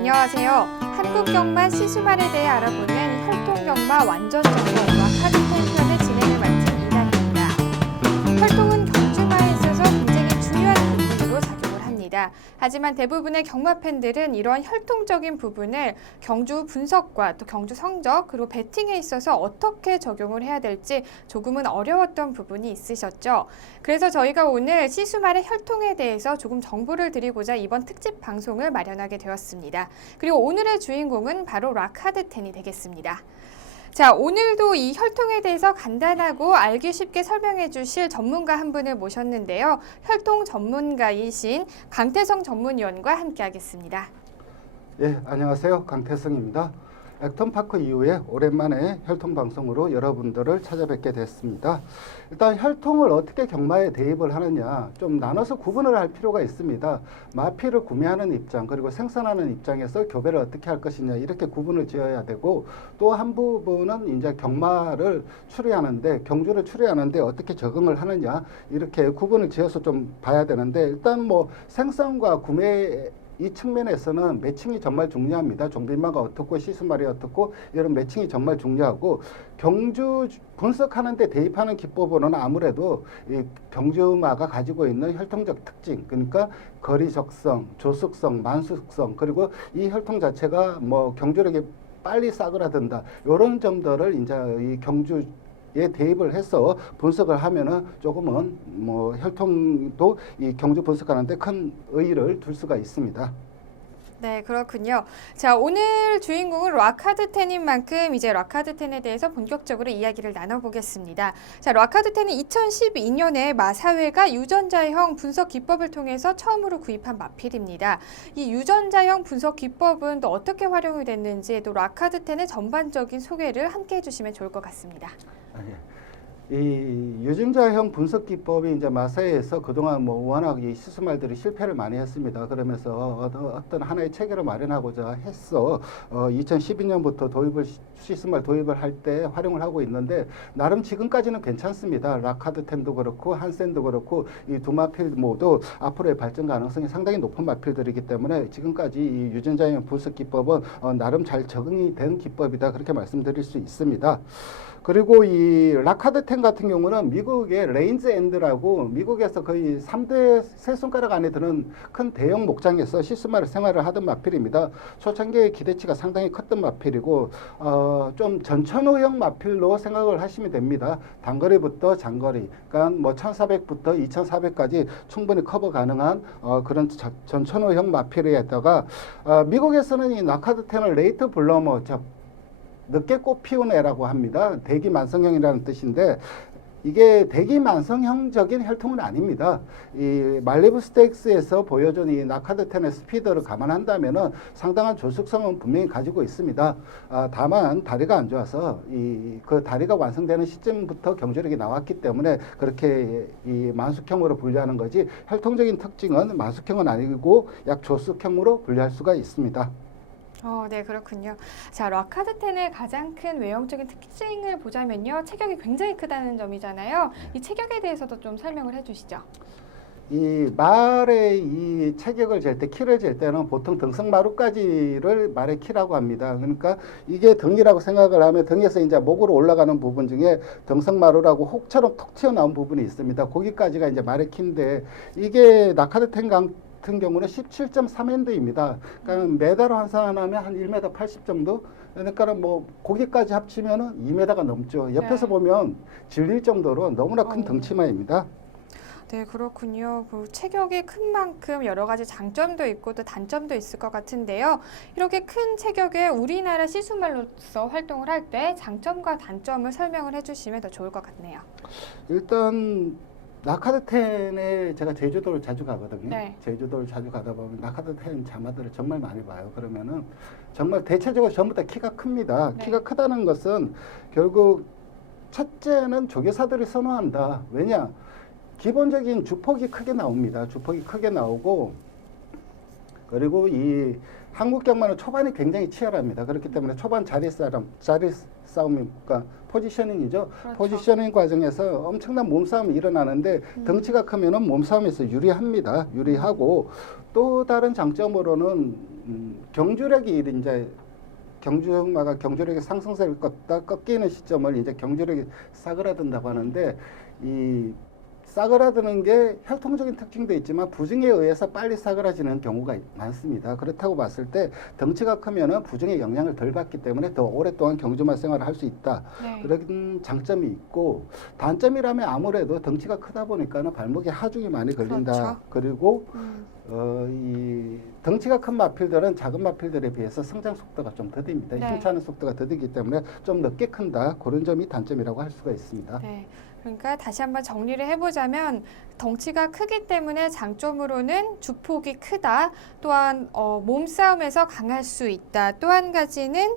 안녕하세요. 한국경마 시수말에 대해 알아보는 혈통경마 완전정보 카드텐 편의 진행을 맡은 이다희입니다. 혈통은 경주마에 있어서 굉장히 중요한 부분으로 작용을 합니다. 하지만 대부분의 경마 팬들은 이런 혈통적인 부분을 경주 분석과 또 경주 성적 그리고 배팅에 있어서 어떻게 적용을 해야 될지 조금은 어려웠던 부분이 있으셨죠. 그래서 저희가 오늘 시수말의 혈통에 대해서 조금 정보를 드리고자 이번 특집 방송을 마련하게 되었습니다. 그리고 오늘의 주인공은 바로 락하드텐이 되겠습니다. 자, 오늘도 이 혈통에 대해서 간단하고 알기 쉽게 설명해 주실 전문가 한 분을 모셨는데요. 혈통 전문가이신 강태성 전문위원과 함께 하겠습니다. 예, 안녕하세요. 강태성입니다. 액턴파크 이후에 오랜만에 혈통 방송으로 여러분들을 찾아뵙게 됐습니다. 일단 혈통을 어떻게 경마에 대입을 하느냐 좀 나눠서 구분을 할 필요가 있습니다. 마피를 구매하는 입장 그리고 생산하는 입장에서 교배를 어떻게 할 것이냐 이렇게 구분을 지어야 되고 또 한 부분은 이제 경마를 추리하는데 경주를 추리하는데 어떻게 적응을 하느냐 이렇게 구분을 지어서 좀 봐야 되는데 일단 뭐 생산과 구매 이 측면에서는 매칭이 정말 중요합니다. 종빈마가 어떻고 시수말이 어떻고 이런 매칭이 정말 중요하고 경주 분석하는 데 대입하는 기법으로는 아무래도 이 경주마가 가지고 있는 혈통적 특징 그러니까 거리적성, 조숙성, 만숙성 그리고 이 혈통 자체가 뭐 경주력이 빨리 싸그라든다 이런 점들을 이제 이 경주 에 대입을 해서 분석을 하면은 조금은 뭐 혈통도 이 경주 분석하는데 큰 의의를 둘 수가 있습니다. 네, 그렇군요. 자, 오늘 주인공은 락하드텐인 만큼 이제 락하드텐에 대해서 본격적으로 이야기를 나눠보겠습니다. 자, 락하드텐은 2012년에 마사회가 유전자형 분석 기법을 통해서 처음으로 구입한 마필입니다. 이 유전자형 분석 기법은 또 어떻게 활용이 됐는지 또 락하드텐의 전반적인 소개를 함께 해주시면 좋을 것 같습니다. 이 유전자형 분석 기법이 이제 마사회에서 그동안 뭐 워낙 이 시수말들이 실패를 많이 했습니다. 그러면서 어떤 하나의 체계를 마련하고자 했어. 2012년부터 시수말 도입을 할 때 활용을 하고 있는데 나름 지금까지는 괜찮습니다. 락하드텐도 그렇고 한센도 그렇고 이 두 마필 모두 앞으로의 발전 가능성이 상당히 높은 마필들이기 때문에 지금까지 이 유전자형 분석 기법은 나름 잘 적응이 된 기법이다 그렇게 말씀드릴 수 있습니다. 그리고 이 락하드텐 같은 경우는 미국의 레인즈 앤드라고 미국에서 거의 3대 세 손가락 안에 드는 큰 대형 목장에서 시스마를 생활을 하던 마필입니다. 초창기의 기대치가 상당히 컸던 마필이고 좀 전천후형 마필로 생각을 하시면 됩니다. 단거리부터 장거리, 그러니까 뭐 1400부터 2400까지 충분히 커버 가능한 그런 전천후형 마필에다가 미국에서는 이 락하드텐을 레이트 블러머 늦게 꽃 피운 애라고 합니다. 대기만성형이라는 뜻인데 이게 대기만성형적인 혈통은 아닙니다. 이 말리부 스테이크스에서 보여준 이 락하드텐의 스피드를 감안한다면은 상당한 조숙성은 분명히 가지고 있습니다. 다만 다리가 안 좋아서 그 다리가 완성되는 시점부터 경주력이 나왔기 때문에 그렇게 이 만숙형으로 분류하는 거지 혈통적인 특징은 만숙형은 아니고 약 조숙형으로 분류할 수가 있습니다. 네, 그렇군요. 자, 락하드텐의 가장 큰 외형적인 특징을 보자면요. 체격이 굉장히 크다는 점이잖아요. 이 체격에 대해서도 좀 설명을 해주시죠. 이 말의 이 체격을 잴 때, 키를 잴 때는 보통 등성마루까지를 말의 키라고 합니다. 그러니까 이게 등이라고 생각을 하면 등에서 이제 목으로 올라가는 부분 중에 등성마루라고 혹처럼 톡 튀어나온 부분이 있습니다. 거기까지가 이제 말의 키인데 이게 락하드텐 같은 경우는 17.3핸드입니다. 그러니까 메다로 환산하면 한 1m 80 정도? 그러니까 뭐 거기까지 합치면은 2m가 넘죠. 옆에서 보면 질릴 정도로 너무나 큰 등치마입니다. 네, 그렇군요. 그 체격이 큰 만큼 여러 가지 장점도 있고 또 단점도 있을 것 같은데요. 이렇게 큰 체격에 우리나라 시수말로서 활동을 할 때 장점과 단점을 설명을 해주시면 더 좋을 것 같네요. 일단 락하드텐에 제가 제주도를 자주 가거든요. 네. 제주도를 자주 가다 보면 락하드텐 자마들을 정말 많이 봐요. 그러면은 정말 대체적으로 전부 다 키가 큽니다. 네. 키가 크다는 것은 결국 첫째는 조교사들이 선호한다. 왜냐? 기본적인 주폭이 크게 나옵니다. 주폭이 크게 나오고 그리고 이 한국 경마는 초반이 굉장히 치열합니다. 그렇기 때문에 초반 자리 싸움이니까 포지셔닝이죠. 그렇죠. 포지셔닝 과정에서 엄청난 몸싸움이 일어나는데 덩치가 크면은 몸싸움에서 유리합니다. 유리하고 또 다른 장점으로는 경주력이 이제 경주마가 경주력이 상승세를 꺾다 꺾이는 시점을 이제 경주력이 싸그라든다고 하는데 이 싸그라드는 게 혈통적인 특징도 있지만 부증에 의해서 빨리 싸그라지는 경우가 많습니다. 그렇다고 봤을 때 덩치가 크면은 부증의 영향을 덜 받기 때문에 더 오랫동안 경주마 생활을 할 수 있다. 네. 그런 장점이 있고 단점이라면 아무래도 덩치가 크다 보니까는 발목에 하중이 많이 걸린다. 그렇죠. 그리고 이 덩치가 큰 마필들은 작은 마필들에 비해서 성장 속도가 좀 더딥니다. 네. 힘차는 속도가 더디기 때문에 좀 늦게 큰다. 그런 점이 단점이라고 할 수가 있습니다. 네. 그러니까 다시 한번 정리를 해보자면 덩치가 크기 때문에 장점으로는 주폭이 크다. 또한 몸싸움에서 강할 수 있다. 또 한 가지는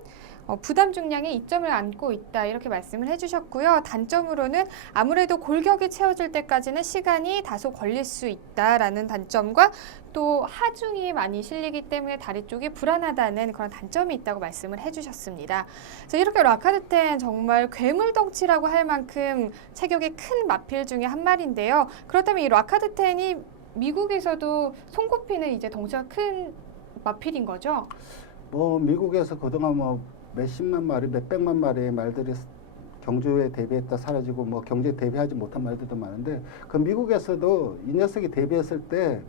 부담 중량의 이점을 안고 있다. 이렇게 말씀을 해주셨고요. 단점으로는 아무래도 골격이 채워질 때까지는 시간이 다소 걸릴 수 있다라는 단점과 또 하중이 많이 실리기 때문에 다리 쪽이 불안하다는 그런 단점이 있다고 말씀을 해주셨습니다. 자, 이렇게 라카드텐 정말 괴물 덩치라고 할 만큼 체격이 큰 마필 중에 한 마리인데요. 그렇다면 이 라카드텐이 미국에서도 손꼽히는 이제 덩치가 큰 마필인 거죠? 뭐 미국에서 그동안 뭐 몇십만 마리, 몇백만 마리의 말들이 경주에 데뷔했다 사라지고 뭐 경주에 데뷔하지 못한 말들도 많은데 그 미국에서도 이 녀석이 데뷔했을 때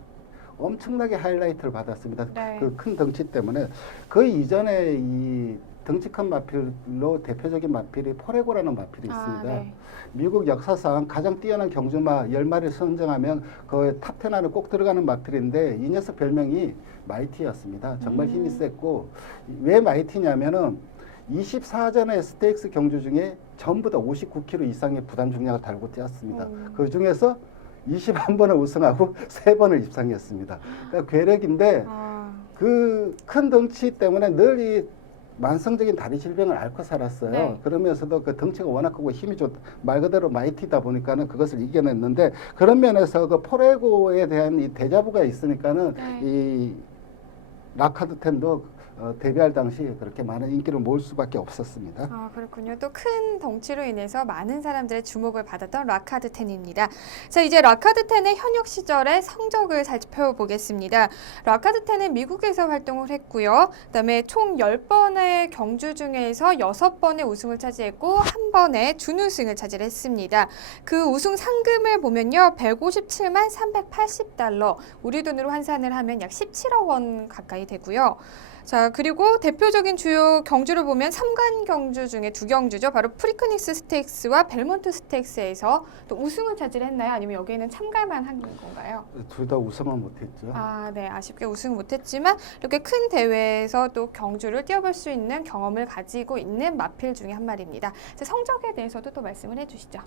엄청나게 하이라이트를 받았습니다. 네. 그 큰 덩치 때문에 그 이전에 이 덩치 큰 마필로 대표적인 마필이 포레고라는 마필이 있습니다. 네. 미국 역사상 가장 뛰어난 경주마 10마리를 선정하면 그 탑10 안에 꼭 들어가는 마필인데 이 녀석 별명이 마이티였습니다. 정말 힘이 셌고 왜 마이티냐면은 24전의 스테이크스 경주 중에 전부 다 59kg 이상의 부담 중량을 달고 뛰었습니다. 그 중에서 21번을 우승하고 3번을 입상했습니다. 그러니까 괴력인데 그 큰 덩치 때문에 늘 이 만성적인 다리 질병을 앓고 살았어요. 네. 그러면서도 그 덩치가 워낙 크고 힘이 말 그대로 마이티다 보니까는 그것을 이겨냈는데 그런 면에서 그 포레고에 대한 이 데자부가 있으니까는 네. 이 라카드텐도 데뷔할 당시 그렇게 많은 인기를 모을 수밖에 없었습니다. 아, 그렇군요. 또 큰 덩치로 인해서 많은 사람들의 주목을 받았던 라카드텐입니다. 자, 이제 라카드텐의 현역 시절의 성적을 살펴보겠습니다. 라카드텐은 미국에서 활동을 했고요. 그다음에 총 10번의 경주 중에서 6번의 우승을 차지했고 한 번의 준우승을 차지했습니다. 그 우승 상금을 보면요. 157만 380달러, 우리 돈으로 환산을 하면 약 17억 원 가까이 되고요. 자, 그리고 대표적인 주요 경주를 보면 3관 경주 중에 2경주죠. 바로 프리크닉스 스테이크스와 벨몬트 스테이크스에서 또 우승을 차지했나요? 아니면 여기에는 참가만 한 건가요? 둘 다 우승은 못했죠. 아, 네. 아쉽게 우승 못했지만 이렇게 큰 대회에서 또 경주를 뛰어볼 수 있는 경험을 가지고 있는 마필 중에 한 마리입니다. 자, 성적에 대해서도 또 말씀을 해주시죠.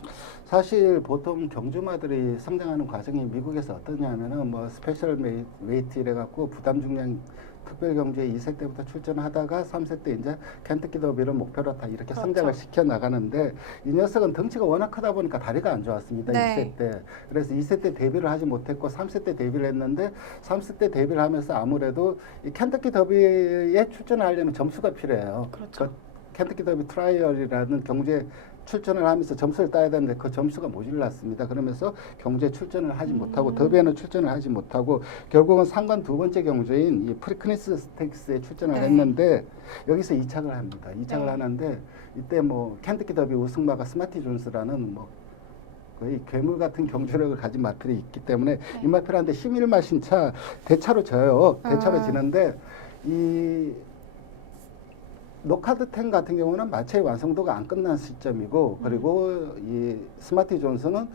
사실 보통 경주마들이 성장하는 과정이 미국에서 어떠냐면은 뭐 스페셜 웨이트 이래갖고 부담 중량 특별 경주에 2세 때부터 출전하다가 3세 때 이제 켄터키 더비를 목표로 다 이렇게 그렇죠. 성장을 시켜 나가는데 이 녀석은 덩치가 워낙 크다 보니까 다리가 안 좋았습니다. 네. 2세 때. 그래서 2세 때 데뷔를 하지 못했고 3세 때 데뷔를 했는데 3세 때 데뷔를 하면서 아무래도 이 켄터키 더비에 출전하려면 점수가 필요해요. 그렇죠. 그 켄터키 더비 트라이얼이라는 경주에 출전을 하면서 점수를 따야 되는데 그 점수가 모자랐습니다. 그러면서 경주에 출전을 하지 못하고 더비에는 출전을 하지 못하고 결국은 상관 두 번째 경주인 이 프리크니스 스테이크스에 출전을 네. 했는데 여기서 이착을 합니다. 이착을 네. 하는데 이때 뭐 켄터키 더비 우승마가 스마티 존스라는 뭐 거의 괴물 같은 경주력을 가진 마필이 있기 때문에 이 마필한테 11마 신차 대차로 져요. 대차로 지는데 이 노카드10 같은 경우는 마체의 완성도가 안 끝난 시점이고 그리고 이 스마티 존스는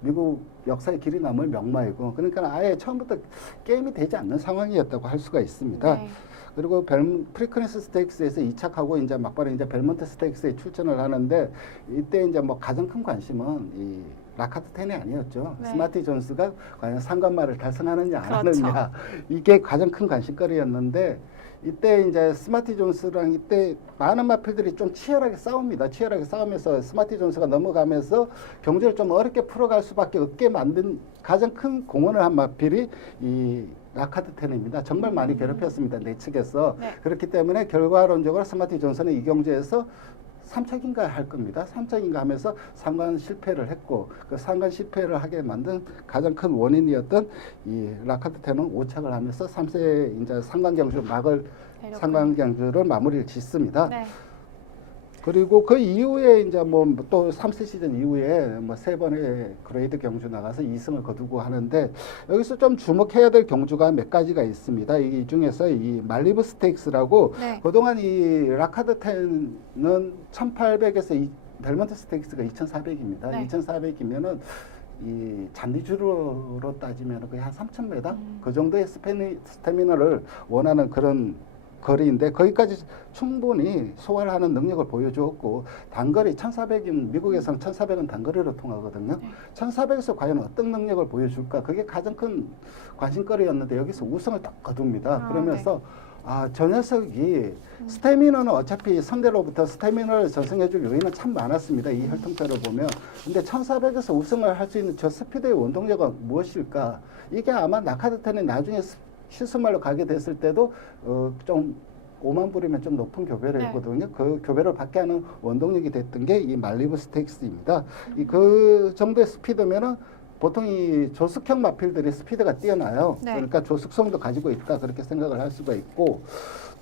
미국 역사의 길이 남을 명마이고 그러니까 아예 처음부터 게임이 되지 않는 상황이었다고 할 수가 있습니다. 네. 그리고 프리크니스 스테이크스에서 이착하고 이제 막바로 이제 벨몬트 스테이크스에 출전을 하는데 이때 이제 뭐 가장 큰 관심은 이 라카드10이 아니었죠. 네. 스마티 존스가 과연 상관말을 달성하느냐 안 그렇죠. 하느냐 이게 가장 큰 관심거리였는데 이때 이제 스마티 존스랑 이때 많은 마필들이 좀 치열하게 싸웁니다. 치열하게 싸우면서 스마티 존스가 넘어가면서 경주를 좀 어렵게 풀어갈 수밖에 없게 만든 가장 큰 공헌을 한 마필이 이 라카드텐입니다. 정말 많이 괴롭혔습니다. 내측에서. 네. 그렇기 때문에 결과론적으로 스마트 존슨은 이 경주에서 3착인가 할 겁니다. 3착인가 하면서 상관 실패를 했고 그 상관 실패를 하게 만든 가장 큰 원인이었던 이 라카드텐은 5착을 하면서 3세 이제 상관 경주 막을 내렸군요. 상관 경주를 마무리를 짓습니다. 네. 그리고 그 이후에 이제 뭐 또 3세 시즌 이후에 뭐 3번의 그레이드 경주 나가서 2승을 거두고 하는데 여기서 좀 주목해야 될 경주가 몇 가지가 있습니다. 이 중에서 이 말리브 스테이크스라고 네. 그동안 이 라카드텐은 1800에서 벨몬트 스테이크스가 2400입니다. 네. 2400이면은 이 잔디주로로 따지면 거의 한 3000m 그 정도의 스태미너를 원하는 그런 거리인데 거기까지 충분히 소화를 하는 능력을 보여주었고 단거리 1400이면 미국에서는 1400은 단거리로 통하거든요. 네. 1400에서 과연 어떤 능력을 보여줄까 그게 가장 큰 관심거리였는데 여기서 우승을 딱 거둡니다. 그러면서 저 녀석이 스태미너는 어차피 상대로부터 스태미너를 전승해줄 요인은 참 많았습니다. 이 혈통표를 보면. 근데 1400에서 우승을 할 수 있는 저 스피드의 원동력은 무엇일까? 이게 아마 라카드텐이 나중에 실수말로 가게 됐을 때도 좀 5만 불이면 좀 높은 교배를했거든요. 그 교배를 받게 하는 원동력이 됐던 게 이 말리브 스테이크스입니다. 이 그 정도의 스피드면은 보통 이 조숙형 마필들이 스피드가 뛰어나요. 네. 그러니까 조숙성도 가지고 있다 그렇게 생각을 할 수가 있고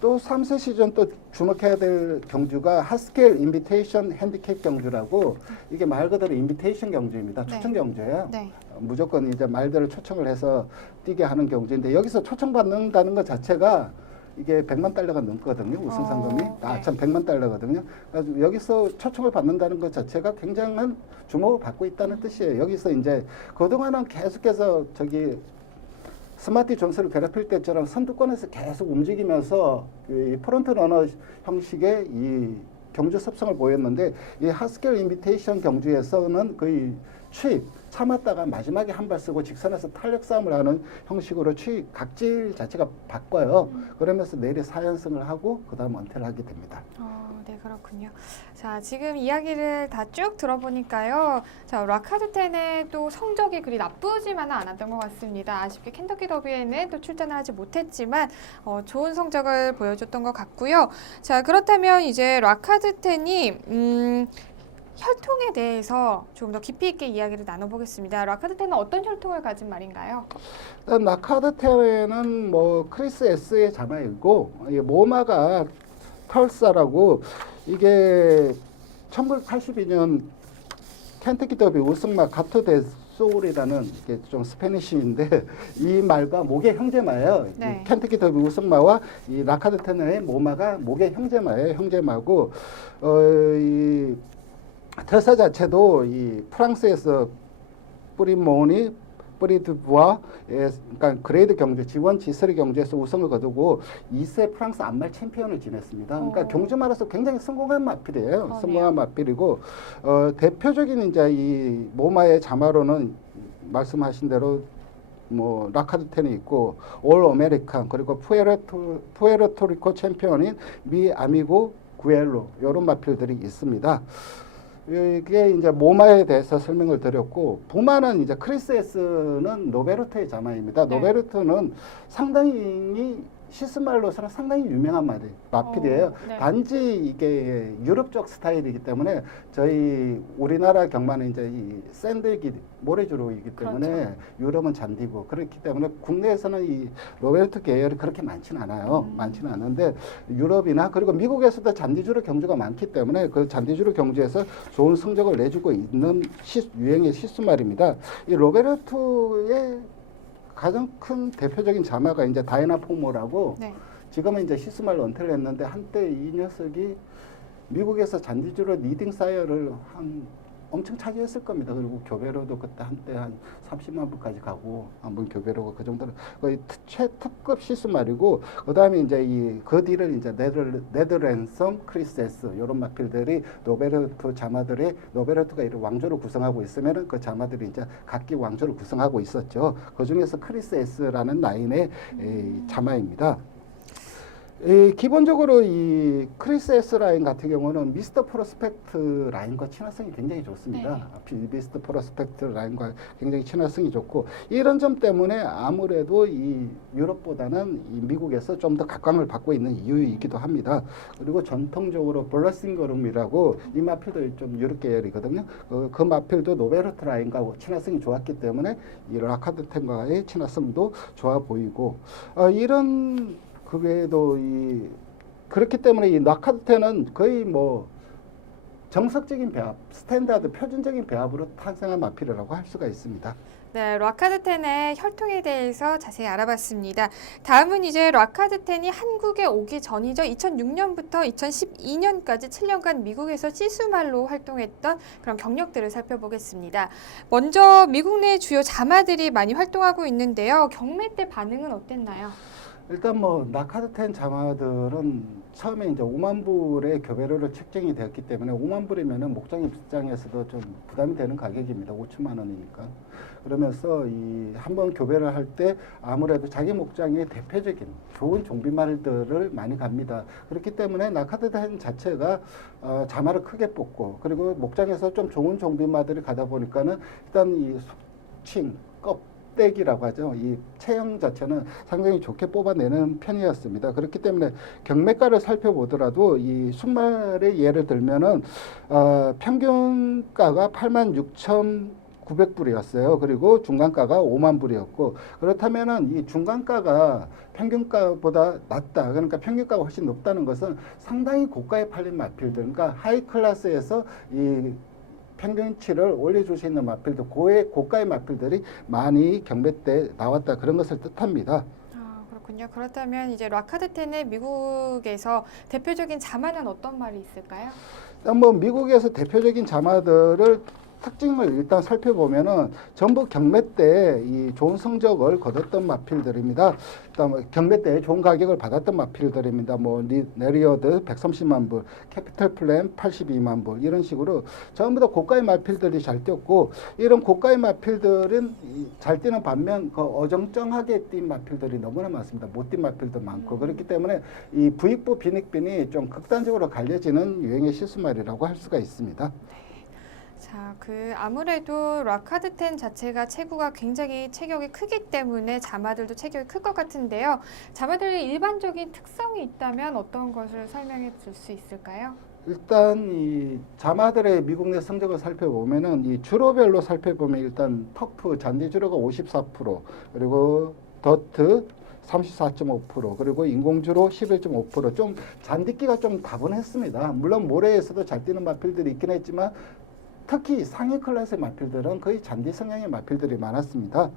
또 3세 시즌 또 주목해야 될 경주가 하스케일 인비테이션 핸디캡 경주라고 이게 말 그대로 인비테이션 경주입니다. 네. 초청 경주예요. 네. 무조건 이제 말들을 초청을 해서 뛰게 하는 경주인데 여기서 초청받는다는 것 자체가 이게 100만 달러가 넘거든요. 우승 상금이. 네. 참 100만 달러거든요. 그래서 여기서 초청을 받는다는 것 자체가 굉장한 주목을 받고 있다는 뜻이에요. 여기서 이제 그동안은 계속해서 저기 스마트 존스를 괴롭힐 때처럼 선두권에서 계속 움직이면서 이 프론트 러너 형식의 이 경주 습성을 보였는데 이 하스켈 인비테이션 경주에서는 거의 추입 참았다가 마지막에 한 발 쓰고 직선에서 탄력 싸움을 하는 형식으로 추입 각질 자체가 바꿔요. 그러면서 내리 4연승을 하고 그다음 은퇴를 하게 됩니다. 네, 그렇군요. 자, 지금 이야기를 다 쭉 들어보니까요. 자, 라카드텐의 또 성적이 그리 나쁘지만은 않았던 것 같습니다. 아쉽게 켄터키 더비에는 또 출전을 하지 못했지만 좋은 성적을 보여줬던 것 같고요. 자, 그렇다면 이제 라카드텐이 혈통에 대해서 조금 더 깊이 있게 이야기를 나눠보겠습니다. 라카드텐은 어떤 혈통을 가진 말인가요? 일단 라카드텐은 뭐 크리스 S의 자마이고 모마가 털사라고 이게 1982년 켄터키 더비 우승마 가토 데 소울이라는 이게 좀 스페니쉬인데 이 말과 목의 형제마예요. 네. 이 켄터키 더비 우승마와 이 라카드텐의 모마가 목의 형제마예요. 형제마고 이 털사 자체도 이 프랑스에서 뿌린 모니 프리드부와 그러니까 그레이드 경주 지원 지스리 경주에서 우승을 거두고 2세 프랑스 안말 챔피언을 지냈습니다. 그러니까 경주마라서 굉장히 성공한 마필이에요. 성공한 마필이고 대표적인 이제 이 모마의 자마로는 말씀하신 대로 뭐 라카드텐이 있고 올 아메리칸 그리고 푸에르토리코 챔피언인 미 아미고 구엘로 이런 마필들이 있습니다. 이게 이제 모마에 대해서 설명을 드렸고 부마는 이제 크리스 S는 노베르토의 자마입니다. 네. 노베르토는 상당히 시스말로서는 상당히 유명한 마필이에요. 네. 단지 이게 유럽 쪽 스타일이기 때문에 저희 우리나라 경마는 이제 이 샌들기 모래주로이기 때문에 그렇죠. 유럽은 잔디고 그렇기 때문에 국내에서는 이 로베르토 계열이 그렇게 많지는 않아요. 많지는 않은데 유럽이나 그리고 미국에서도 잔디주로 경주가 많기 때문에 그 잔디주로 경주에서 좋은 성적을 내주고 있는 유행의 시스말입니다. 이 로베르토의 가장 큰 대표적인 자마가 이제 다이나 포모라고 네. 지금은 이제 시스말로 은퇴를 했는데 한때 이 녀석이 미국에서 잔디주로 리딩 사이어를 엄청 차지했을 겁니다. 그리고 교배로도 그때 한때 한 30만 불까지 가고 한번 교배로가 그 정도로 거의 최특급 시스말이고 그다음에 이제 그 뒤를 이제 네덜랜섬 크리스 S 이런 마필들이 노베르토 자마들이 노베르토가 이런 왕조를 구성하고 있으면은 그 자마들이 이제 각기 왕조를 구성하고 있었죠. 그 중에서 크리스 S라는 라인의 자마입니다. 기본적으로 이 크리스 S 라인 같은 경우는 미스터 프로스펙트 라인과 친화성이 굉장히 좋습니다. 미스터 프로스펙트 라인과 굉장히 친화성이 좋고 이런 점 때문에 아무래도 이 유럽보다는 이 미국에서 좀 더 각광을 받고 있는 이유이기도 합니다. 그리고 전통적으로 블러싱거룸이라고 이 마필도 좀 유럽 계열이거든요. 그 마필도 노베르트 라인과 친화성이 좋았기 때문에 이 라카드텐과의 친화성도 좋아 보이고 이런 그 외에도 그렇기 때문에 이 라카드텐은 거의 뭐 정석적인 배합, 스탠다드 표준적인 배합으로 탄생한 마필이라고 할 수가 있습니다. 네, 라카드텐의 혈통에 대해서 자세히 알아봤습니다. 다음은 이제 라카드텐이 한국에 오기 전이죠. 2006년부터 2012년까지 7년간 미국에서 시수말로 활동했던 그런 경력들을 살펴보겠습니다. 먼저 미국 내 주요 자마들이 많이 활동하고 있는데요. 경매 때 반응은 어땠나요? 일단 뭐 라카드텐 자마들은 처음에 이제 5만 불의 교배료로 책정이 되었기 때문에 5만 불이면은 목장 입장에서도 좀 부담이 되는 가격입니다. 5천만 원이니까. 그러면서 이 한번 교배를 할 때 아무래도 자기 목장의 대표적인 좋은 종비말들을 많이 갑니다. 그렇기 때문에 라카드텐 자체가 자마를 크게 뽑고 그리고 목장에서 좀 좋은 종비말들이 가다 보니까는 일단 이 속칭 껍데기라고 하죠. 이 체형 자체는 상당히 좋게 뽑아내는 편이었습니다. 그렇기 때문에 경매가를 살펴보더라도 이 순말의 예를 들면은 평균가가 86,900불이었어요. 그리고 중간가가 5만 불이었고 그렇다면은 이 중간가가 평균가보다 낮다. 그러니까 평균가가 훨씬 높다는 것은 상당히 고가에 팔린 마필들, 그러니까 하이 클래스에서 이 평균치를 올려줄 수 있는 마필들, 고가의 마필들이 많이 경매 때 나왔다. 그런 것을 뜻합니다. 그렇군요. 그렇다면 이제 라카드텐의 미국에서 대표적인 자마는 어떤 말이 있을까요? 뭐 미국에서 대표적인 자마들을 특징을 일단 살펴보면은 전부 경매 때 이 좋은 성적을 거뒀던 마필들입니다. 일단 뭐 경매 때 좋은 가격을 받았던 마필들입니다. 뭐 네리어드 130만 불, 캐피털 플랜 82만 불 이런 식으로 전부 다 고가의 마필들이 잘 뛰었고 이런 고가의 마필들은 잘 뛰는 반면 그 어정쩡하게 뛴 마필들이 너무나 많습니다. 못 뛴 마필도 많고 그렇기 때문에 이 부익부 빈익빈이 좀 극단적으로 갈려지는 유행의 시수말이라고 할 수가 있습니다. 자, 아무래도 라카드텐 자체가 체구가 굉장히 체격이 크기 때문에 자마들도 체격이 클 것 같은데요. 자마들의 일반적인 특성이 있다면 어떤 것을 설명해 줄 수 있을까요? 일단 이 자마들의 미국 내 성적을 살펴보면은 이 주로별로 살펴보면 일단 터프 잔디 주로가 54% 그리고 더트 34.5% 그리고 인공주로 11.5% 좀 잔디기가 좀 다분했습니다. 물론 모래에서도 잘 뛰는 마필들이 있긴 했지만 특히 상위 클래스의 마필들은 거의 잔디 성향의 마필들이 많았습니다.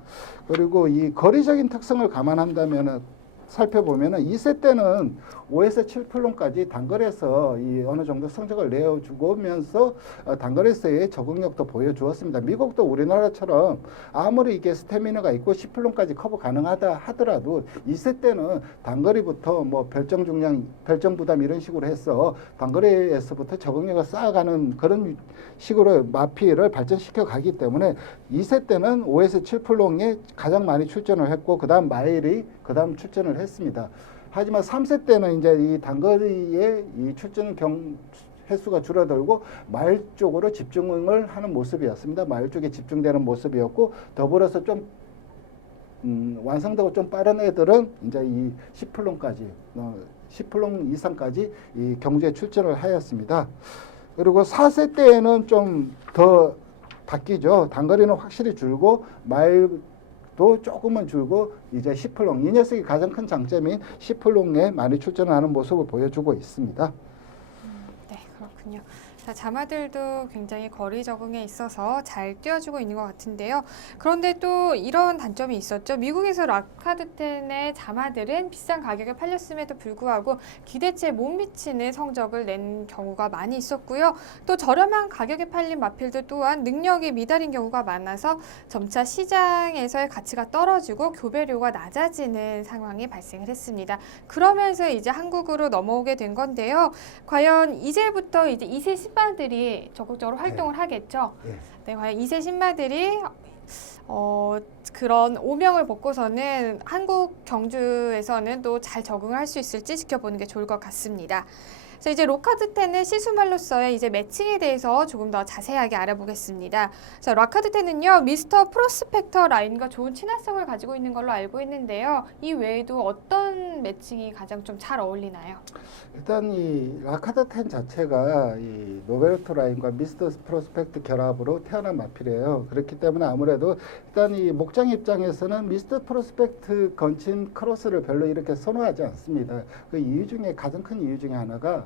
그리고 이 거리적인 특성을 감안한다면 살펴보면은 2세 때는 5에서 7풀론까지 단거리에서 이 어느 정도 성적을 내어주면서 단거리에서의 적응력도 보여주었습니다. 미국도 우리나라처럼 아무리 이게 스태미너가 있고 10풀론까지 커버 가능하다 하더라도 2세 때는 단거리부터 뭐 별정 중량, 별정 부담 이런 식으로 해서 단거리에서부터 적응력을 쌓아가는 그런 식으로 마필을 발전시켜 가기 때문에 2세 때는 5에서 7풀롱에 가장 많이 출전을 했고 그 다음 마일이 그 다음 출전을 했습니다. 하지만 3세 때는 이제 이 단거리에 이 출전 횟수가 줄어들고 마일 쪽으로 집중을 하는 모습이었습니다. 마일 쪽에 집중되는 모습이었고 더불어서 좀 완성도가 좀 빠른 애들은 이제 이 10풀롱까지 10풀롱 이상까지 이 경주에 출전을 하였습니다. 그리고 4세 때에는 좀 더 바뀌죠. 단거리는 확실히 줄고 마일도 조금은 줄고 이제 10풀롱 이 녀석이 가장 큰 장점인 10풀롱에 많이 출전하는 모습을 보여주고 있습니다. 네, 그렇군요. 자, 자마들도 굉장히 거리 적응에 있어서 잘 뛰어주고 있는 것 같은데요. 그런데 또 이런 단점이 있었죠. 미국에서 라카드텐의 자마들은 비싼 가격에 팔렸음에도 불구하고 기대치에 못 미치는 성적을 낸 경우가 많이 있었고요. 또 저렴한 가격에 팔린 마필들 또한 능력이 미달인 경우가 많아서 점차 시장에서의 가치가 떨어지고 교배료가 낮아지는 상황이 발생을 했습니다. 그러면서 이제 한국으로 넘어오게 된 건데요. 과연 이제부터 이제 2세 신마들이 적극적으로 활동을 하겠죠. 네. 네, 과연 2세 신마들이 그런 오명을 벗고서는 한국 경주에서는 또 잘 적응할 수 있을지 지켜보는 게 좋을 것 같습니다. 그래서 이제 로카드 10의 시수말로서의 이제 매칭에 대해서 조금 더 자세하게 알아보겠습니다. 자, 로카드 10은요, 미스터 프로스펙터 라인과 좋은 친화성을 가지고 있는 걸로 알고 있는데요. 이 외에도 어떤 매칭이 가장 좀 잘 어울리나요? 일단 이 라카드 10 자체가 이 노베르토 라인과 미스터 프로스펙트 결합으로 태어난 마필이에요. 그렇기 때문에 아무래도 일단 이 목장 입장에서는 미스터 프로스펙트 건친 크로스를 별로 이렇게 선호하지 않습니다. 그 이유 중에 가장 큰 이유 중에 하나가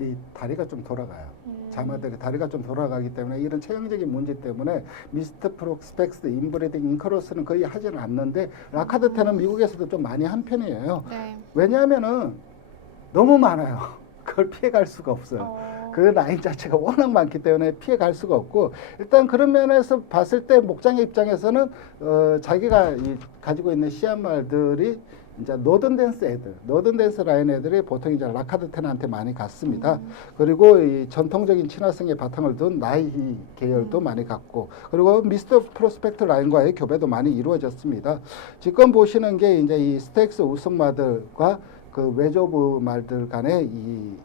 이 다리가 좀 돌아가요. 자마들이 다리가 좀 돌아가기 때문에 이런 체형적인 문제 때문에 미스터 프로스펙트 인브리딩 인크로스는 거의 하지는 않는데 라카드 10은 미국에서도 좀 많이 한 편이에요. 네. 왜냐하면은 너무 많아요. 그걸 피해갈 수가 없어요. 그 라인 자체가 워낙 많기 때문에 피해갈 수가 없고 일단 그런 면에서 봤을 때 목장의 입장에서는 자기가 가지고 있는 씨앗말들이 이제 노던 댄스 애들, 노던 댄스 라인 애들이 보통 이제 라카드 10한테 많이 갔습니다. 그리고 이 전통적인 친화성의 바탕을 둔 나이히 계열도 많이 갔고, 그리고 미스터 프로스펙트 라인과의 교배도 많이 이루어졌습니다. 지금 보시는 게 이제 이 스테이크스 우승마들과 그 외조부 말들 간의 이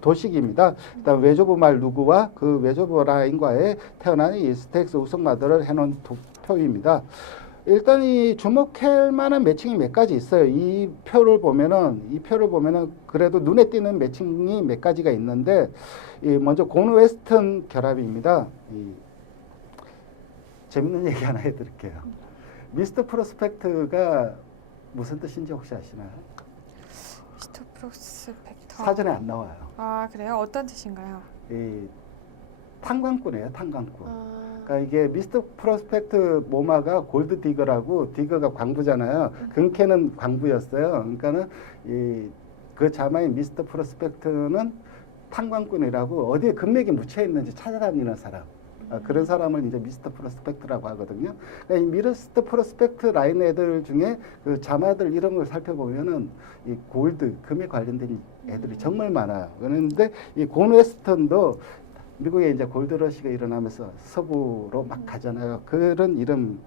도식입니다. 일단 외조부 말 누구와 그 외조부 라인과의 태어난 이 스테이크스 우승마들을 해놓은 두 표입니다. 일단 이 주목할 만한 매칭이 몇 가지 있어요. 이 표를 보면은 그래도 눈에 띄는 매칭이 몇 가지가 있는데, 먼저 곤 웨스턴 결합입니다. 재밌는 얘기 하나 해드릴게요. 미스터 프로스펙트가 무슨 뜻인지 혹시 아시나요? 미스터 프로스펙터. 사전에 안 나와요. 아, 그래요? 어떤 뜻인가요? 탄광꾼이에요, 탄광꾼. 그러니까 이게 미스터 프로스펙트 모마가 골드 디거라고, 디거가 광부잖아요. 금캐는 광부였어요. 그러니까는 그 자마인 미스터 프로스펙트는 탄광꾼이라고 어디에 금맥이 묻혀 있는지 찾아다니는 사람. 그런 사람을 이제 미스터 프로스펙트라고 하거든요. 그러니까 이 미스터 프로스펙트 라인 애들 중에 그 자마들 이런 걸 살펴보면은 이 골드, 금에 관련된 애들이 정말 많아요. 그런데 이 곤 웨스턴도 미국에 이제 골드러시가 일어나면서 서부로 막 가잖아요. 그런 이름이에요.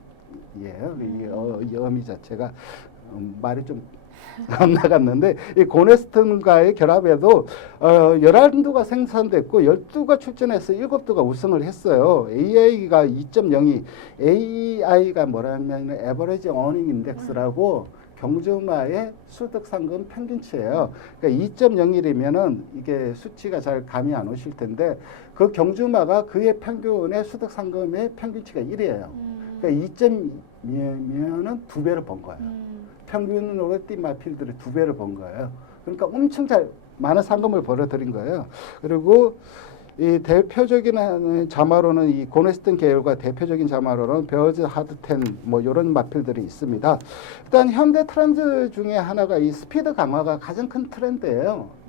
이 어미 자체가 말이 좀 안 나갔는데, 이 고네스턴과의 결합에도 11두가 생산됐고 12가 출전해서 7두가 우승을 했어요. AI가 2.02, AI가 뭐라면 에버리지 어닝 인덱스라고 경주마의 수득 상금 평균치예요. 그러니까 2.01이면은 이게 수치가 잘 감이 안 오실 텐데, 그 경주마가 그의 평균의 수득 상금의 평균치가 1이에요. 그러니까 2.2면은 2배를 번 거예요. 평균으로 뛴 마필들이 2배를 번 거예요. 그러니까 엄청 많은 상금을 벌어들인 거예요. 그리고 이 대표적인 자마로는 이 고네스턴 계열과 대표적인 자마로는 베어즈 하드텐 뭐 이런 마필들이 있습니다. 일단 현대 트렌드 중에 하나가 이 스피드 강화가 가장 큰 트렌드예요.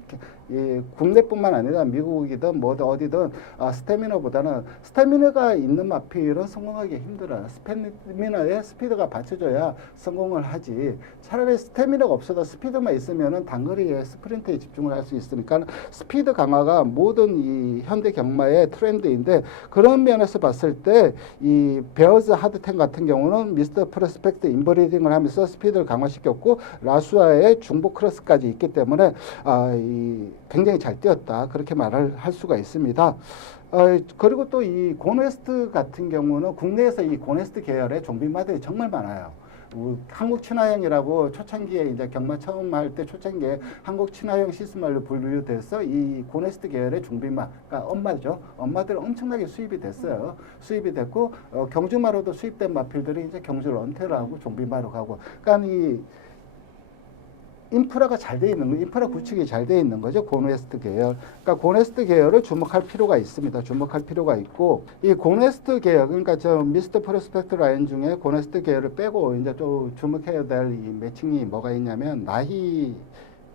국내뿐만 아니라 미국이든 뭐 어디든 스태미너보다는 스태미너가 있는 마필은 성공하기 힘들어요. 스태미너에 스피드가 받쳐줘야 성공을 하지. 차라리 스태미너가 없어도 스피드만 있으면은 단거리에 스프린트에 집중을 할 수 있으니까 스피드 강화가 모든 이 현대 경마의 트렌드인데, 그런 면에서 봤을 때 이 베어즈 하드텐 같은 경우는 미스터 프로스펙트 인브리딩을 하면서 스피드를 강화시켰고 라수아의 중복 크로스까지 있기 때문에 굉장히 잘 뛰었다, 그렇게 말을 할 수가 있습니다. 그리고 또 이 곤웨스트 같은 경우는 국내에서 이 곤웨스트 계열의 종빈마들이 정말 많아요. 한국 친화형이라고 초창기에 이제 경마 처음 할 때 초창기에 한국 친화형 시스말로 분류돼서 이 곤웨스트 계열의 종빈마, 그러니까 엄마죠. 엄마들 엄청나게 수입이 됐어요. 수입이 됐고 경주마로도 수입된 마필들이 이제 경주를 은퇴를 하고 종빈마로 가고, 그러니까 이 인프라가 잘 돼 있는 거, 인프라 구축이 잘 돼 있는 거죠. 곤웨스트 계열. 그러니까 곤웨스트 계열을 주목할 필요가 있습니다. 주목할 필요가 있고, 이 곤웨스트 계열, 그러니까 저 미스터 프로스펙트 라인 중에 곤웨스트 계열을 빼고 이제 또 주목해야 될 이 매칭이 뭐가 있냐면 나희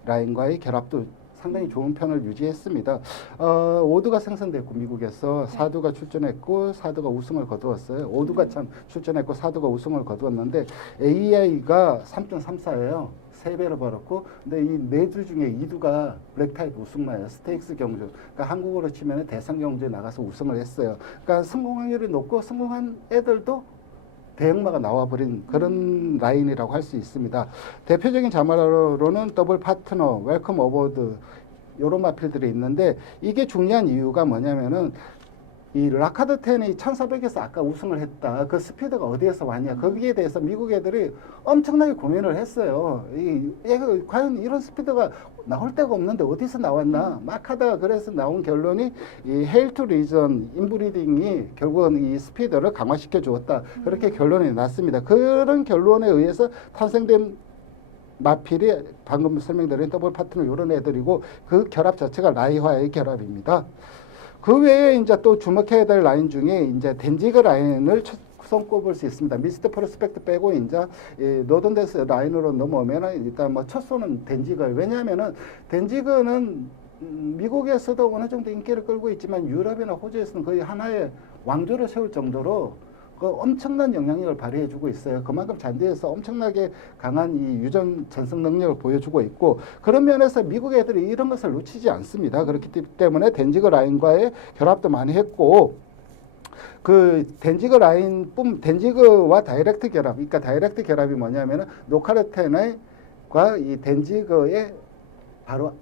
라인과의 결합도 상당히 좋은 편을 유지했습니다. 5두가 생성됐고 미국에서 4두가 출전했고 4두가 우승을 거두었어요. 5두가 참 출전했고 4두가 우승을 거두었는데 AI가 3.34예요. 3배를 벌었고, 근데 이 4주 중에 2두가 블랙타이드 우승마예요. 스테이크스 경주. 그러니까 한국으로 치면 대상 경주에 나가서 우승을 했어요. 그러니까 성공 확률이 높고 성공한 애들도 대형마가 나와버린 그런 라인이라고 할 수 있습니다. 대표적인 자마로는 더블 파트너, 웰컴 어워드 이런 마필들이 있는데, 이게 중요한 이유가 뭐냐면은 이 라카드 10이 1400에서 아까 우승을 했다. 그 스피드가 어디에서 왔냐. 거기에 대해서 미국 애들이 엄청나게 고민을 했어요. 얘가 과연 이런 스피드가 나올 데가 없는데 어디서 나왔나. 막 하다가 그래서 나온 결론이 이 헤일 투 리전 인브리딩이 결국은 이 스피드를 강화시켜 주었다. 그렇게 결론이 났습니다. 그런 결론에 의해서 탄생된 마필이 방금 설명드린 더블 파트너 이런 애들이고, 그 결합 자체가 라이화의 결합입니다. 그 외에 이제 또 주목해야 될 라인 중에 이제 덴지그 라인을 손꼽을 수 있습니다. 미스터 프로스펙트 빼고 이제 노던데스 라인으로 넘어오면은 일단 뭐 첫 손은 덴지그. 왜냐하면은 덴지그는 미국에서도 어느 정도 인기를 끌고 있지만 유럽이나 호주에서는 거의 하나의 왕조를 세울 정도로 그 엄청난 영향력을 발휘해주고 있어요. 그만큼 잔디에서 엄청나게 강한 이 유전 전승 능력을 보여주고 있고, 그런 면에서 미국 애들이 이런 것을 놓치지 않습니다. 그렇기 때문에 덴지그 라인과의 결합도 많이 했고, 그 덴지그 덴지그와 다이렉트 결합, 그러니까 다이렉트 결합이 뭐냐면은 노카르테네과 이 덴지그의 바로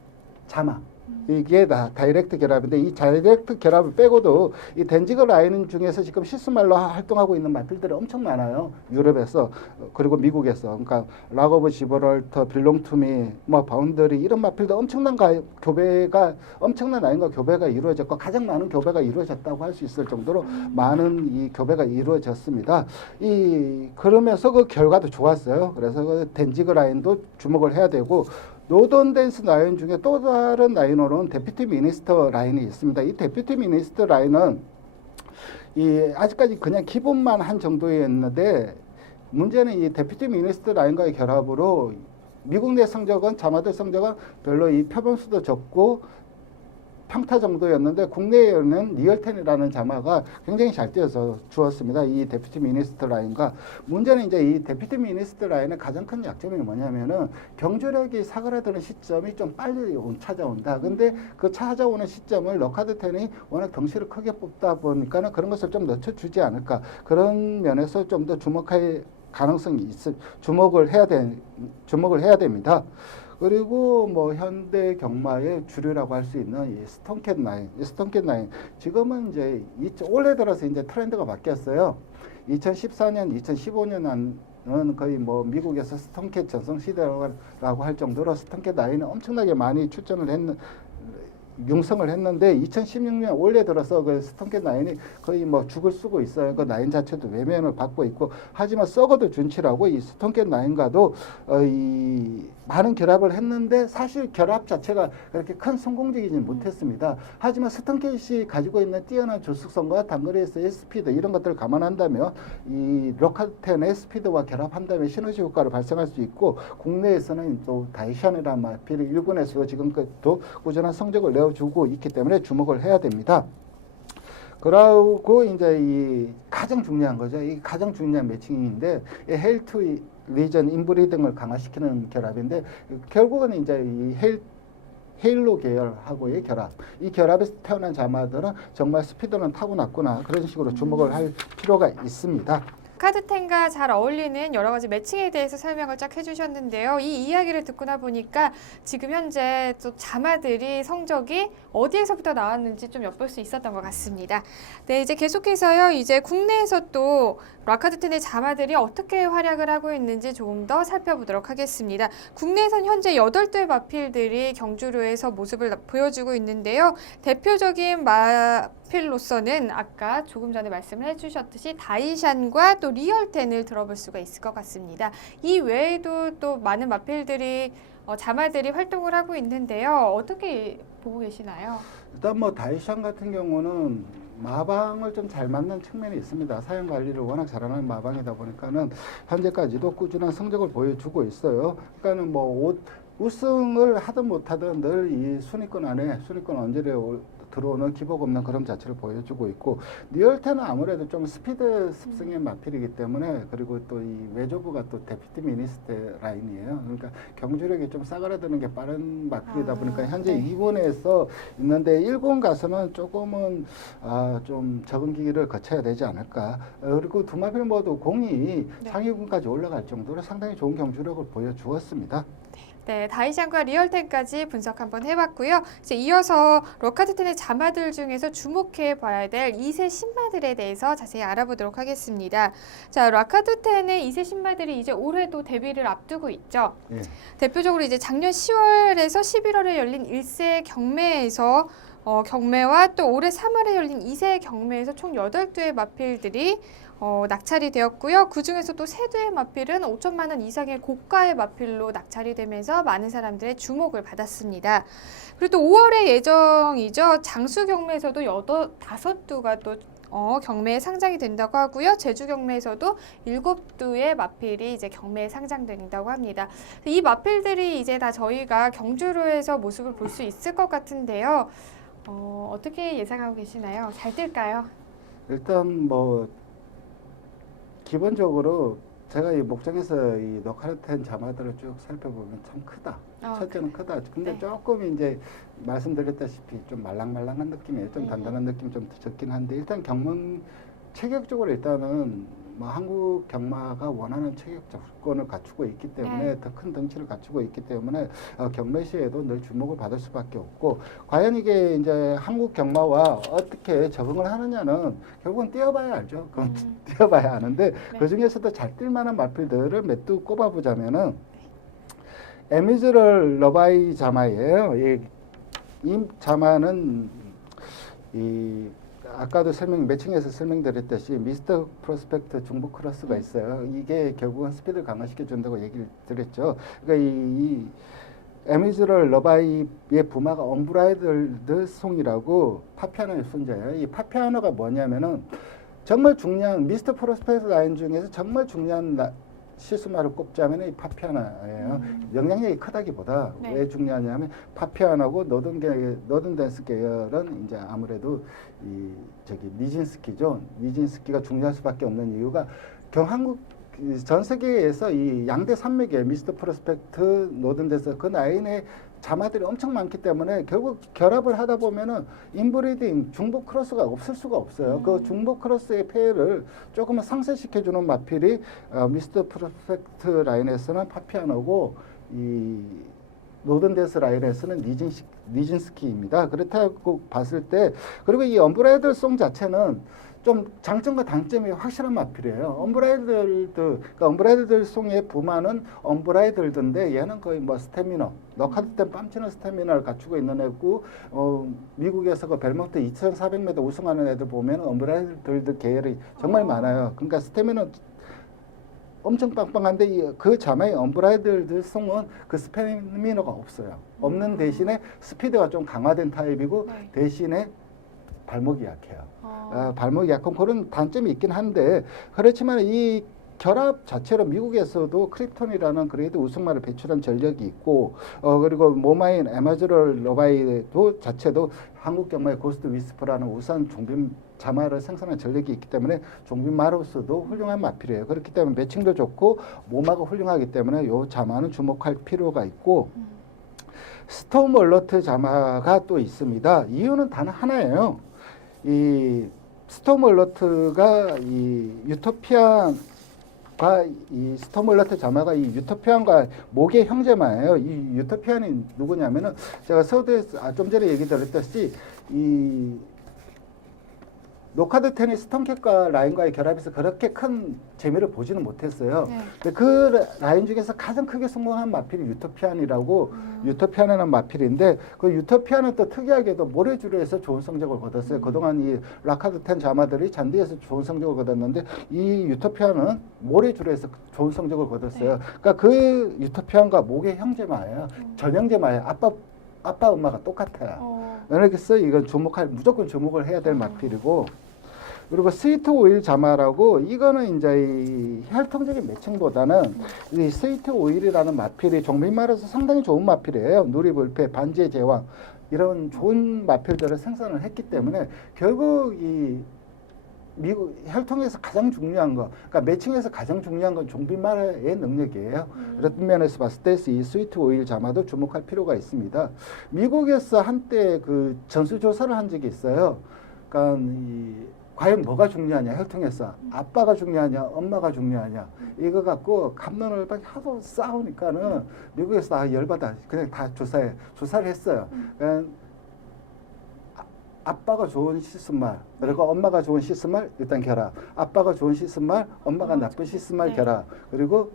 자마. 이게 다이렉트 결합인데, 이 다이렉트 결합을 빼고도 이 덴지그 라인 중에서 지금 시스말로 활동하고 있는 마필들이 엄청 많아요. 유럽에서, 그리고 미국에서. 그러니까 락오브 지브랄터, 빌롱투미, 뭐 바운더리 이런 마필도 엄청난 라인과 교배가 이루어졌고, 가장 많은 교배가 이루어졌다고 할 수 있을 정도로 많은 이 교배가 이루어졌습니다. 그러면서 그 결과도 좋았어요. 그래서 그 덴지그 라인도 주목을 해야 되고, 노던 댄스 라인 중에 또 다른 라인으로는 데피티 미니스터 라인이 있습니다. 이 데피티 미니스터 라인은 아직까지 그냥 기본만 한 정도였는데, 문제는 이 데피티 미니스터 라인과의 결합으로 미국 내 성적은, 자마들 성적은 별로 이 표본수도 적고 평타 정도였는데, 국내에는 리얼텐이라는 자마가 굉장히 잘 뛰어서 주었습니다. 이 데피티 미니스터 라인과. 문제는 이제 이 데피티 미니스터 라인의 가장 큰 약점이 뭐냐면은 경주력이 사그라드는 시점이 좀 빨리 찾아온다. 근데 그 찾아오는 시점을 러카드 10이 워낙 덩치를 크게 뽑다 보니까는 그런 것을 좀 늦춰주지 않을까. 그런 면에서 좀 더 주목할 가능성이 주목을 해야 됩니다. 그리고 뭐 현대 경마의 주류라고 할 수 있는 이 스톤캣 라인, 지금은 이제 올해 들어서 이제 트렌드가 바뀌었어요. 2014년, 2015년은 거의 뭐 미국에서 스톤캣 전성 시대라고 할 정도로 스톤캣 라인은 엄청나게 많이 융성을 했는데, 2016년 올해 들어서 그 스톤캣 라인이 거의 뭐 죽을 쓰고 있어요. 그 라인 자체도 외면을 받고 있고, 하지만 썩어도 준치라고 이 스톤캣 라인과도 많은 결합을 했는데, 사실 결합 자체가 그렇게 큰 성공적이지 못했습니다. 하지만 스톤캣이 가지고 있는 뛰어난 조숙성과 단거리에서의 스피드, 이런 것들을 감안한다면 이 로컬 10의 스피드와 결합한다면 시너지 효과를 발생할 수 있고, 국내에서는 또 다이샨이라는 마필이 일본에서 지금까지도 꾸준한 성적을 내어주고 있기 때문에 주목을 해야 됩니다. 그러고 이제 이 가장 중요한 거죠. 이 가장 중요한 매칭인데, 헤일 투 리전 인브리딩을 강화시키는 결합인데, 결국은 이제 이 헤일로 계열하고의 결합. 이 결합에서 태어난 자마들은 정말 스피드는 타고났구나. 그런 식으로 주목을 할 필요가 있습니다. 카드 10과 잘 어울리는 여러 가지 매칭에 대해서 설명을 쫙 해주셨는데요. 이 이야기를 듣고 나 보니까 지금 현재 또 자마들이 성적이 어디에서부터 나왔는지 좀 엿볼 수 있었던 것 같습니다. 네, 이제 계속해서요. 이제 국내에서 또 라카드 10의 자마들이 어떻게 활약을 하고 있는지 조금 더 살펴보도록 하겠습니다. 국내에선 현재 8대 마필들이 경주로에서 모습을 보여주고 있는데요. 대표적인 마필로서는 아까 조금 전에 말씀을 해주셨듯이 다이샨과 또 리얼텐을 들어볼 수가 있을 것 같습니다. 이 외에도 또 많은 마필들이 자마들이 활동을 하고 있는데요. 어떻게 보고 계시나요? 일단 뭐 다이샨 같은 경우는 마방을 좀 잘 맞는 측면이 있습니다. 사용 관리를 워낙 잘하는 마방이다 보니까는 현재까지도 꾸준한 성적을 보여주고 있어요. 그러니까는 뭐 우승을 하든 못하든 늘 이 순위권 안에, 순위권 언저리에 들어오는 기복 없는 그런 자체를 보여주고 있고 리얼텐은 아무래도 좀 스피드 습성의 마필이기 때문에 그리고 또 이 외조부가 또 데피트 미니스트 라인이에요. 그러니까 경주력이 좀 싸그라드는 게 빠른 마필이다 보니까 현재 네. 2군에서 있는데 1군 가서는 조금은 좀 적응기를 거쳐야 되지 않을까. 그리고 두 마필 모두 공이 네. 상위군까지 올라갈 정도로 상당히 좋은 경주력을 보여주었습니다. 네, 다이샹과 리얼텐까지 분석 한번 해봤고요. 이제 이어서 럭하드텐의 자마들 중에서 주목해 봐야 될 2세 신마들에 대해서 자세히 알아보도록 하겠습니다. 자, 럭하드텐의 2세 신마들이 이제 올해도 데뷔를 앞두고 있죠. 예. 대표적으로 이제 작년 10월에서 11월에 열린 1세 경매에서 경매와 또 올해 3월에 열린 2세 경매에서 총 8두의 마필들이 낙찰이 되었고요. 그중에서도 3두의 마필은 5천만 원 이상의 고가의 마필로 낙찰이 되면서 많은 사람들의 주목을 받았습니다. 그리고 또 5월의 예정이죠. 장수 경매에서도 5두가 또 경매에 상장이 된다고 하고요. 제주 경매에서도 7두의 마필이 이제 경매에 상장된다고 합니다. 이 마필들이 이제 다 저희가 경주로에서 모습을 볼 수 있을 것 같은데요. 어떻게 예상하고 계시나요? 잘 뜰까요? 일단 뭐 기본적으로 제가 이 목장에서 이 노카르텐 자마들을 쭉 살펴보면 참 크다. 첫째는 크다. 근데 네. 조금 이제 말씀드렸다시피 좀 말랑말랑한 느낌이에요. 좀 단단한 느낌 좀 적긴 한데 일단 경문 체격적으로 일단은 뭐 한국 경마가 원하는 체격 조건을 갖추고 있기 때문에 네. 더 큰 덩치를 갖추고 있기 때문에 경매 시에도 늘 주목을 받을 수밖에 없고 과연 이게 이제 한국 경마와 어떻게 적응을 하느냐는 결국은 뛰어봐야 알죠. 그건 뛰어봐야 아는데 네. 그 중에서도 잘 뛸만한 마필들을 몇 두 꼽아보자면은 에미즈럴 러바이 자마예요. 이 자마는 이 아까도 매칭에서 설명드렸듯이 미스터 프로스펙트 중복 크로스가 있어요. 이게 결국은 스피드를 강화시켜 준다고 얘기를 드렸죠. 그러니까 이 에미즈럴 러바이의 부마가 언브라이들드 송이라고 파피아노의 순자예요. 이 파피아노가 뭐냐면은 정말 중요한 미스터 프로스펙트 라인 중에서 정말 중요한 시스마를 꼽자면 이 파피아노예요. 영향력이 크다기보다 네. 왜 중요하냐면 파피아노고 노든 댄스 계열은 이제 아무래도 이 니진스키죠. 니진스키가 중요할 수밖에 없는 이유가 한국 전 세계에서 이 양대 산맥의 미스터 프로스펙트, 노든 댄스 그 라인의 자마들이 엄청 많기 때문에 결국 결합을 하다 보면은 인브리딩 중복 크로스가 없을 수가 없어요. 그 중복 크로스의 폐해를 조금은 상쇄시켜주는 마필이 미스터 프로스펙트 라인에서는 파피아노고 이 노든데스 라인에서는 니진스키입니다. 그렇다고 봤을 때 그리고 이 언브라이들 송 자체는 좀 장점과 단점이 확실한 마필이에요. 그러니까 언브라이들 송의 부마는 언브라이들인데 얘는 거의 뭐 스태미너, 너카드텐 빰치는 스태미너를 갖추고 있는 애고 미국에서 그 벨몬트 2,400m 우승하는 애들 보면 언브라이들 계열이 정말 많아요. 그러니까 스태미너 엄청 빵빵한데 그 자마의 언브라이들 송은 그 스태미너가 없어요. 없는 대신에 스피드가 좀 강화된 타입이고 네. 대신에 발목이 약해요. 발목이 약한 그런 단점이 있긴 한데 그렇지만 이 결합 자체로 미국에서도 크립톤이라는 그레이드 우승마를 배출한 전력이 있고 그리고 모마인 에마즈럴 러바이도 자체도 한국 경마의 고스트 위스퍼라는 우수한 종빈 자마를 생산한 전력이 있기 때문에 종빈마로서도 훌륭한 마필이에요. 그렇기 때문에 매칭도 좋고 모마가 훌륭하기 때문에 이 자마는 주목할 필요가 있고 스톰 얼러트 자마가 또 있습니다. 이유는 단 하나예요. 이 스톰 얼러트가 이 유토피안과 이 스톰 얼러트 자마가 이 유토피안과 목의 형제마예요. 이 유토피안이 누구냐면은 제가 서두에서 좀 전에 얘기 드렸듯이 이 노카드 테니스 스톤캣과 라인과의 결합에서 그렇게 큰 재미를 보지는 못했어요. 네. 근데 그 라인 중에서 가장 크게 성공한 마필이 유토피안이라고 유토피안이라는 마필인데 그 유토피안은 또 특이하게도 모래주로에서 좋은 성적을 거뒀어요. 그동안 이 라카드 텐 자마들이 잔디에서 좋은 성적을 거뒀는데 이 유토피안은 모래주로에서 좋은 성적을 거뒀어요. 그러니까 그 유토피안과 목의 형제마예요. 전형제마예요. 아빠 엄마가 똑같아요. 그래서 이건 무조건 주목을 해야 될 마필이고 그리고 스위트 오일 자마라고 이거는 이제 이 혈통적인 매칭보다는 이 스위트 오일이라는 마필이 종밀말에서 상당히 좋은 마필이에요. 누리불패, 반지의 제왕 이런 좋은 마필들을 생산을 했기 때문에 결국 이 미국 혈통에서 가장 중요한 거, 그러니까 매칭에서 가장 중요한 건 종밀말의 능력이에요. 그런 면에서 봤을 때 이 스위트 오일 자마도 주목할 필요가 있습니다. 미국에서 한때 그 전수조사를 한 적이 있어요. 그러니까 과연 뭐가 중요하냐 혈통에서 아빠가 중요하냐 엄마가 중요하냐 이거 갖고 갑론을박 하도 싸우니까는 미국에서 다 열받아 그냥 다 조사를 했어요. 그러니까 아빠가 좋은 씻은말 그리고 엄마가 좋은 씻은말 일단 결합. 아빠가 좋은 씻은말 엄마가 나쁜 씻은말 결합. 그리고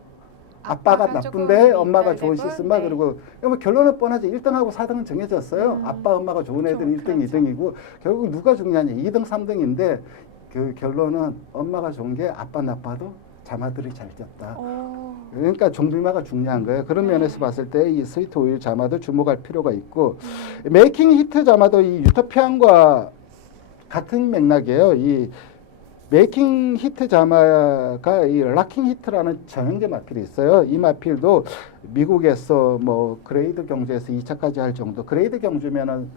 아빠가 나쁜데 엄마가 좋은 씻은말 그리고 뭐 결론은 뻔하지 1등하고 4등은 정해졌어요. 아빠 엄마가 좋은 애들은 1등, 2등이고 결국 누가 중요하냐 2등, 3등인데 그 결론은 엄마가 좋은 게 아빠 나빠도 자마들이 잘 졌다. 그러니까 종밀마가 중요한 거예요. 그런 면에서 봤을 때 이 스위트 오일 자마도 주목할 필요가 있고 메이킹 히트 자마도 이 유토피안과 같은 맥락이에요. 이 메이킹 히트 자마가 이 락킹 히트라는 전형제 마필이 있어요. 이 마필도 미국에서 뭐 그레이드 경주에서 2차까지 할 정도. 그레이드 경주면은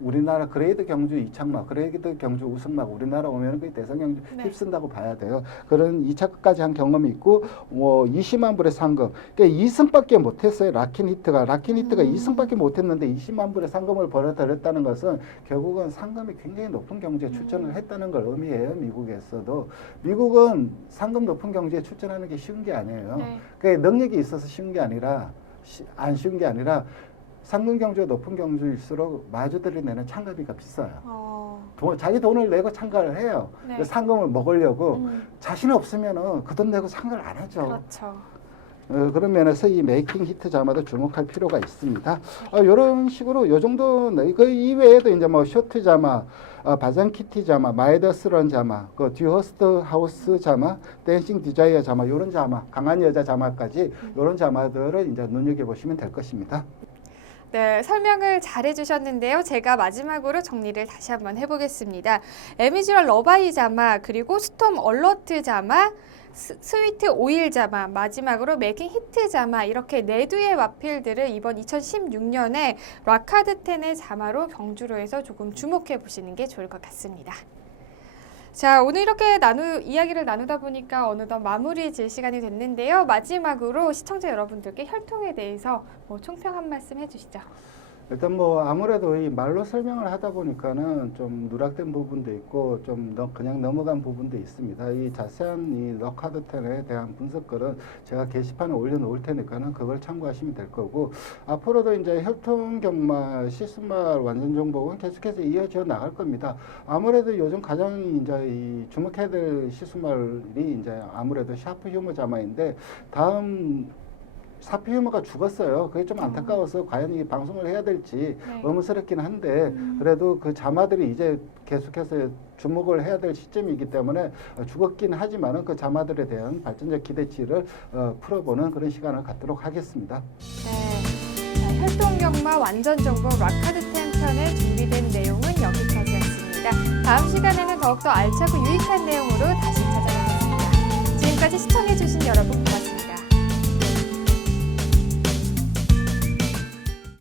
우리나라 그레이드 경주 2차막, 그레이드 경주 우승막 우리나라 오면 그 대선 경주 휩쓴다고 봐야 돼요. 그런 2차까지 한 경험이 있고 뭐 20만 불의 상금. 그러니까 2승밖에 못했어요. 락킨 히트가 2승밖에 못했는데 20만 불의 상금을 벌어들였다는 것은 결국은 상금이 굉장히 높은 경주에 출전을 했다는 걸 의미해요. 미국에서도 미국은 상금 높은 경주에 출전하는 게 쉬운 게 아니에요. 그러니까 능력이 있어서 쉬운 게 아니라 안 쉬운 게 아니라. 상금 경주가 높은 경주일수록 마주들이 내는 참가비가 비싸요. 자기 돈을 내고 참가를 해요. 상금을 먹으려고 자신 없으면은 그 돈 내고 참가를 안 하죠. 그렇죠. 그런 면에서 이 메이킹 히트 자마도 주목할 필요가 있습니다. 이런 식으로 요 정도 그 이외에도 이제 뭐 쇼트 자마, 바잔키티 자마, 마이더스런 자마, 그 듀허스트 하우스 자마, 댄싱 디자이어 자마, 요런 자마, 강한 여자 자마까지 요런 자마들을 이제 눈여겨 보시면 될 것입니다. 네, 설명을 잘 해주셨는데요. 제가 마지막으로 정리를 다시 한번 해보겠습니다. 에미주얼 러바이 자마, 그리고 스톰 얼러트 자마, 스위트 오일 자마, 마지막으로 메이킹 히트 자마 이렇게 4두의 마필들을 이번 2016년에 락하드 10의 자마로 경주로 해서 조금 주목해 보시는 게 좋을 것 같습니다. 자, 오늘 이렇게 이야기를 나누다 보니까 어느덧 마무리 질 시간이 됐는데요. 마지막으로 시청자 여러분들께 혈통에 대해서 총평 한 말씀 해주시죠. 일단 뭐 아무래도 이 말로 설명을 하다 보니까는 좀 누락된 부분도 있고 좀 그냥 넘어간 부분도 있습니다. 이 자세한 이 락하드 10에 대한 분석글은 제가 게시판에 올려놓을 테니까는 그걸 참고하시면 될 거고 앞으로도 이제 혈통 경마 시스말 완전 정복은 계속해서 이어져 나갈 겁니다. 아무래도 요즘 가장 이제 이 주목해야 될 시스말이 이제 아무래도 샤프 휴머 자마인데 다음 사피 휴머가 죽었어요. 그게 좀 안타까워서 과연 이 방송을 해야 될지 의문스럽긴 한데 그래도 그 자마들이 이제 계속해서 주목을 해야 될 시점이기 때문에 죽었긴 하지만은 그 자마들에 대한 발전적 기대치를 풀어보는 그런 시간을 갖도록 하겠습니다. 네, 혈통경마 완전 정보 락하드 10 편에 준비된 내용은 여기까지였습니다. 다음 시간에는 더욱더 알차고 유익한 내용으로 다시 찾아뵙겠습니다. 지금까지 시청해주신 여러분 고맙습니다.